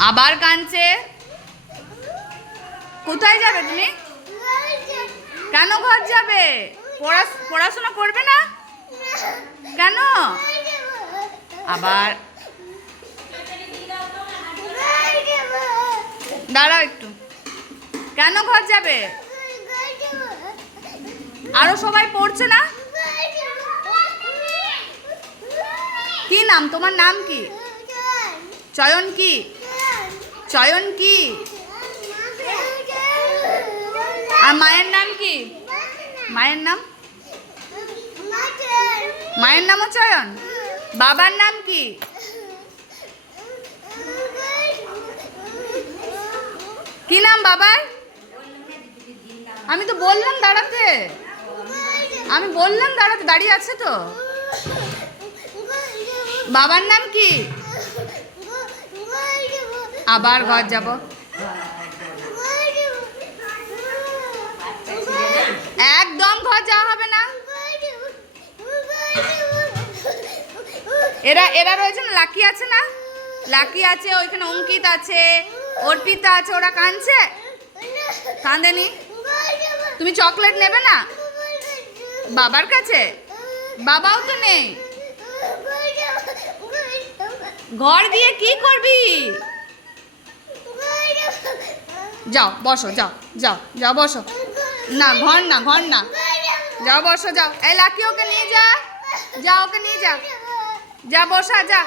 আবার কাঁদছে। কোথায় যাবে তুমি? কেন ঘর যাবে? পড়া- পড়াশোনা করবে না? কেন? আবার দাঁড়াও একটু। কেন ঘর যাবে? আরও সবাই পড়ছে না? কি নাম? তোমার নাম কি? চয়ন কি? চয়ন কি? আর মায়ের নাম কি? মায়ের নাম? মায়ের নামও চয়ন? বাবার নাম কি? কি নাম বাবার? আমি তো বললাম দাঁড়াতে। আমি বললাম দাঁড়াতে, দাঁড়িয়ে আছে তো। বাবার নাম কি? আবার ঘর যাব। একদম ঘর যাওয়া হবে না। এরা এরা রয়েছে না লাকি আছে না? লাকি আছে, ওইখানে অঙ্কিত আছে, অর্পিতা আছে, ওরা কাঁদছে? কাঁদেনি? তুমি চকলেট নেবে না? বাবার কাছে? বাবাও তো নেই। ঘর গিয়ে কি করবি? যাও, বসো, যাও যাও যাও, বসো। না, ঘর না ঘর না। যাও, বসো, যাও। এই লাকি ওকে নিয়ে যা যা, ওকে নিয়ে যা। যা, বসা, যা।